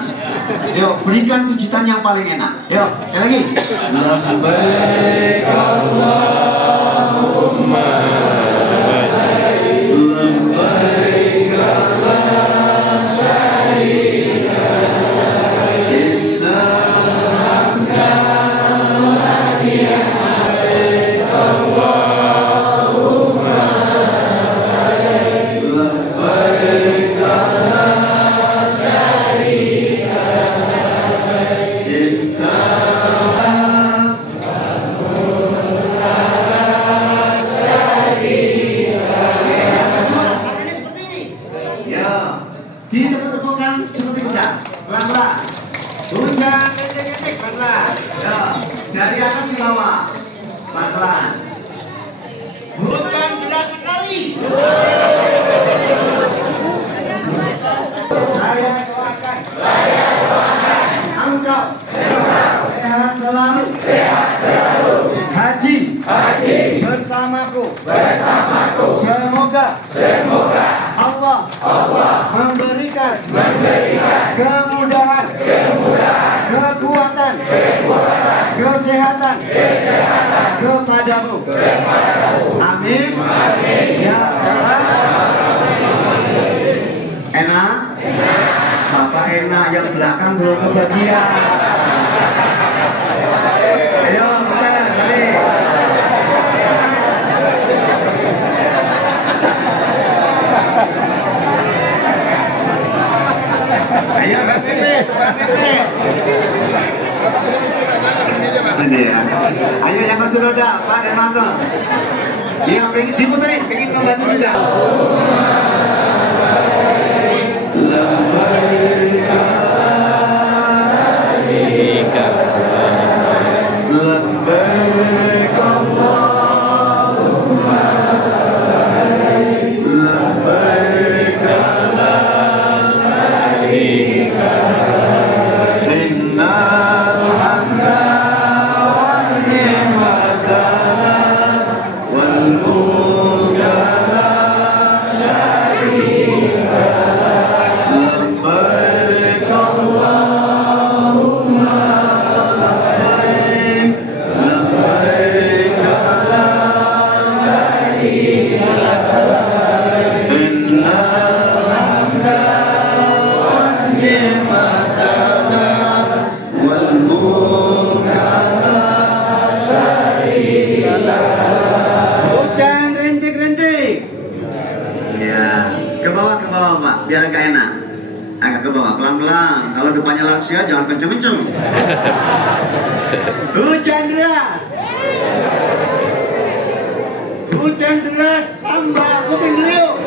Yuk, berikan pujitan yang paling enak. Yuk, sekali lagi. Labbaik Allahumma labbaik la syarika lak illa anta labbaik Allahumma labbaik la syarika lak illa ditepuk-tepukkan seperti kuda, pelan-pelan. Gunjang, kenceng-kenceng, pelan-pelan. Ya, dari atas ke bawah, pelan-pelan. Bukan keras sekali. Saya doakan. Engkau sehat selalu. Haji bersamaku. Semoga Allah memberikan kemudahan, kekuatan, kesehatan kepadamu. Amin. Ya Allah. Enak? Bapak enak, yang belakang belum kebagian. Ayo, putar, balik. Ayo, Ini ya. Ayo yang masuk roda, Pak Dermanto. Yang pengen diputerin, pengen membantu juga. Labbaik Allahumma labbaik la syarika lak innal hamda wan ni'mata wal mulka la syarika lak labbaik Allahumma labbaik labbaik la syarika lak innal hamda wan ni'mata wal mulka la syarika lak. Hujan rintik-rintik. Ya, ke bawah Pak, biar agak enak. Agak ke bawah pelan-pelan. Kalau depannya lansia jangan kenceng-kenceng. Hujan deras. Hujan deras tambah puting beliung.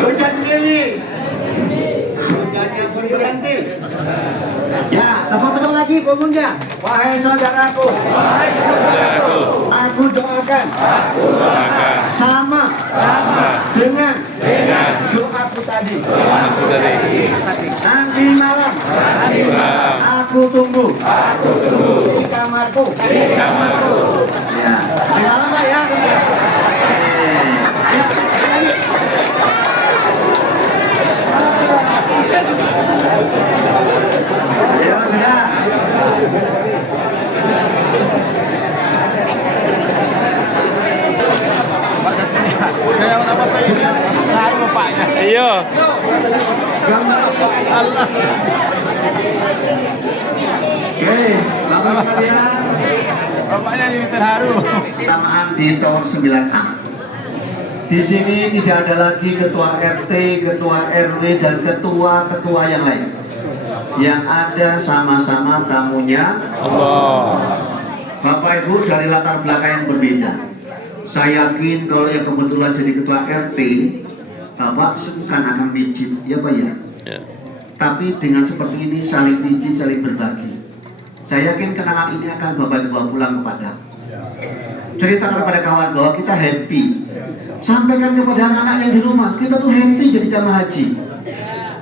Hujan gerimis. Hujannya pun berhenti. Ya, tepuk-tepuk lagi punggungnya. Wahai saudaraku, aku doakan sama dengan doaku tadi. Nanti malam aku tunggu di kamarku. Ya, jangan lama ya. Ya sudah. Saya apa Pak ini? Terharu Bapaknya. Iya. Oke, Bapak sekalian. Bapaknya jadi terharu. Samaan di Tower 9A. Di sini tidak ada lagi ketua RT, ketua RW, dan ketua-ketua yang lain. Yang ada sama-sama tamunya Allah. Bapak Ibu dari latar belakang yang berbeda. Saya yakin kalau yang kebetulan jadi ketua RT, Bapak bukan akan pijit, ya Pak ya. Ya. Tapi dengan seperti ini saling pijit, saling berbagi. Saya yakin kenangan ini akan Bapak bawa pulang kepada. Ceritakan kepada kawan bahwa kita happy. Sampaikan kepada anak-anak yang di rumah, kita tuh happy jadi jamaah haji.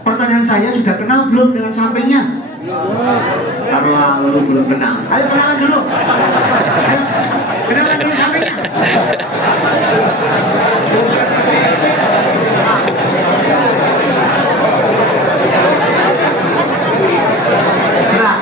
Pertanyaan saya, sudah kenal belum dengan sampingnya? Karena lalu belum kenal. Ayo kenalan dulu. Ayo, kenalan dulu sampingnya. Nah.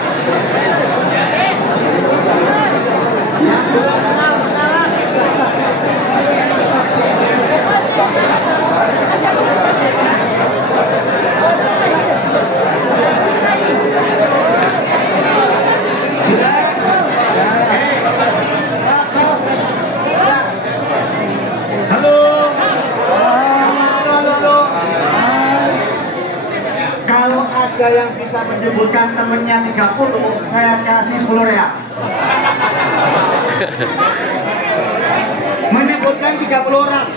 Kalau ada yang bisa menyebutkan temennya 30, saya kasih 10 real. Menyebutkan 30 orang.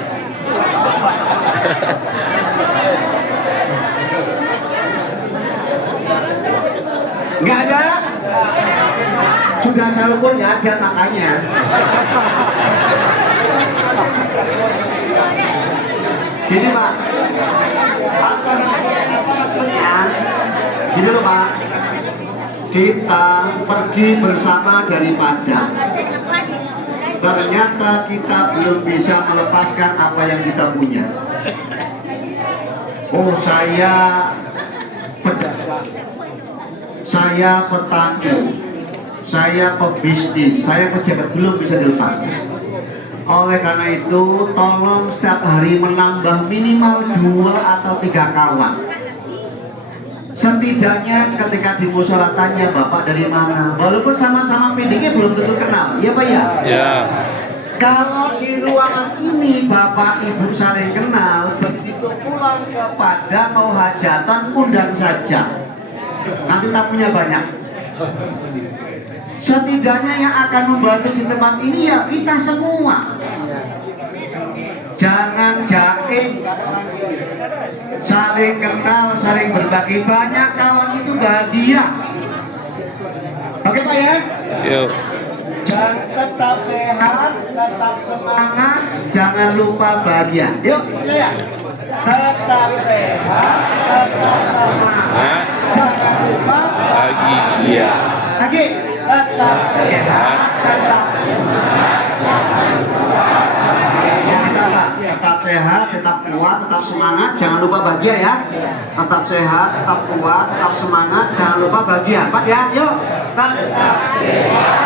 Nggak ada? Sudah saya ukur nggak ada makanya. Gini Pak, apa maksudnya? Gini loh Pak, kita pergi bersama dari Padang. Ternyata kita belum bisa melepaskan apa yang kita punya. Oh, saya pedagang, saya petani, saya pebisnis, saya pejabat, belum bisa dilepaskan. Oleh karena itu, tolong setiap hari menambah minimal 2 atau 3 kawan. Setidaknya ketika di musyawarah tanya Bapak dari mana, walaupun sama-sama PDG belum tentu kenal, ya Pak ya? Ya. Kalau di ruangan ini Bapak Ibu saling kenal, begitu pulang ke Padang mau hajatan undang saja. Nanti tamunya banyak. Setidaknya yang akan membantu di tempat ini ya kita semua. Jangan jaim, saling kenal, saling berbagi. Banyak kawan itu bahagia. Oke Pak ya? Yuk. Jangan tetap sehat, tetap semangat, jangan lupa bahagia. Yuk, saya. Tetap sehat, tetap semangat, jangan lupa Bahagia. lagi. Tetap sehat, tetap tetap sehat, tetap kuat, tetap semangat, jangan lupa bahagia ya. Tetap sehat, tetap kuat, tetap semangat, jangan lupa bahagia. Pak ya, yuk. Tetap sehat.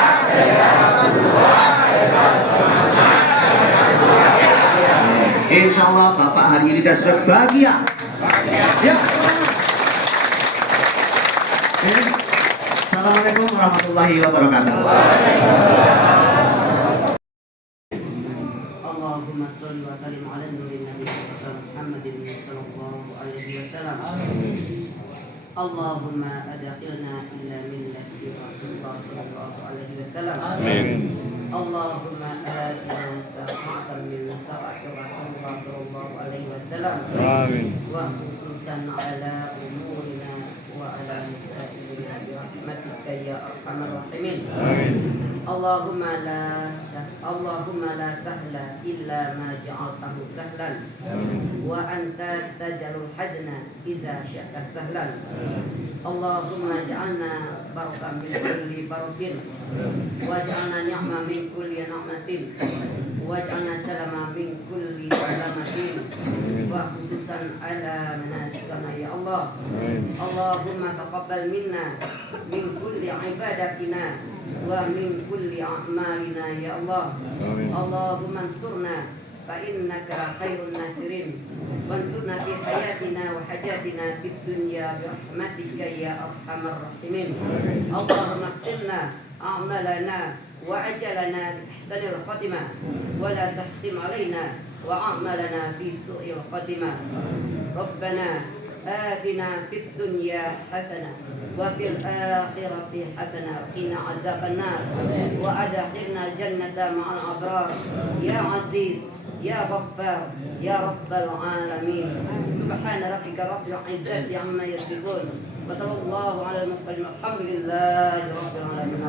Insya Allah Bapak hari ini sudah bahagia. Ya. Assalamualaikum warahmatullahi wabarakatuh. Allahumma sholli wa sallim ala nurin nabi Muhammadin sallallahu alaihi wasallam. Allahumma adkhilna ila millati Rasulullah sallallahu alaihi wasallam. Amin. Allahumma atina sa'atan min sa'ati Rasulullah sallallahu alaihi wasallam. Amin. Wa khususan ala umurina wa ala nisa'ina bi rahmatika ya arhamar rahimin. Amin. Allahumma la sahla illa ma ja'altahu sahlan wa anta tajalul hazna idza syi'ta sahlan. Allahumma ja'alna barkan min kulli barkin waj'alna ni'ma min kulli ni'matin waj'alna salama min kulli salamatin wa khususan ala manasikana ya Allah. Allahumma taqabbal minna min kulli ibadatina wa min kulli a'malina ya Allah. Allahumma ansurna fa innaka khairun nasirin wansurna fi hayatina wa hajatina fid dunya bi rahmatika ya arhamar rahimin. Allahumma qilna a'malana wa ajalana bi ihsanil khatimah wa la tahtim alaina wa a'malana fi su'il khatimah. Rabbana آتنا في الدنيا حسنة وفي الآخرة حسنة وقنا عذاب النار وأدخلنا الجنة مع الأبرار يا عزيز يا غفار يا رب العالمين. سبحان ربك رب العزة عما يصفون وصلى الله على المرسلين والحمد لله رب العالمين.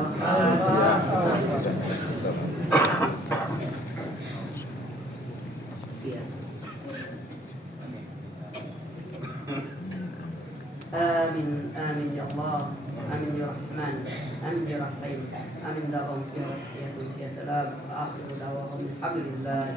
آمين آمين يا الله آمين يا رحمن آمين يا رحيم آمين دعوهم يا سلام آخر دعواهم الحمد لله.